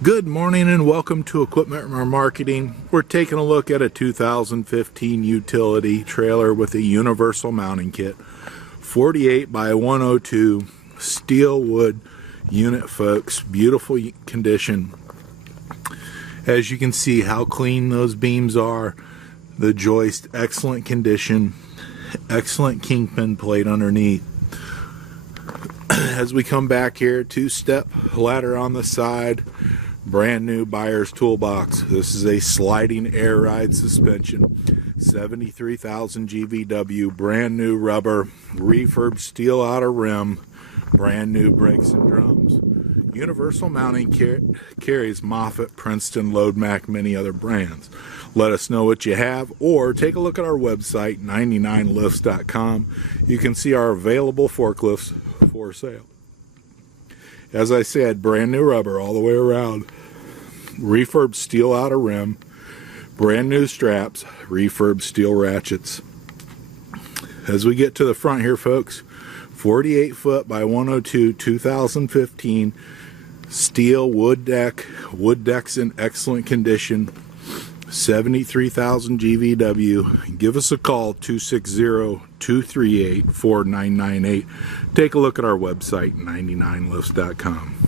Good morning and welcome to Equipment Marketing. We're taking a look at a 2015 utility trailer with a universal mounting kit. 48 by 102 steel wood unit, folks. Beautiful condition. As you can see how clean those beams are. The joist, excellent condition. Excellent kingpin plate underneath. As we come back here, two-step ladder on the side. Brand new buyer's toolbox. This is a sliding air ride suspension, 73,000 GVW, brand new rubber, refurb steel outer rim, brand new brakes and drums. Universal mounting kit carries Moffett, Princeton, Loadmac, many other brands. Let us know what you have, or take a look at our website, 99lifts.com. You can see our available forklifts for sale. As I said, brand new rubber all the way around. Refurb steel outer rim. Brand new straps. Refurb steel ratchets. As we get to the front here, folks, 48 foot by 102, 2015. Steel wood deck. Wood deck's in excellent condition. 73,000 GVW. Give us a call, 260-238-4998. Take a look at our website, 99lifts.com.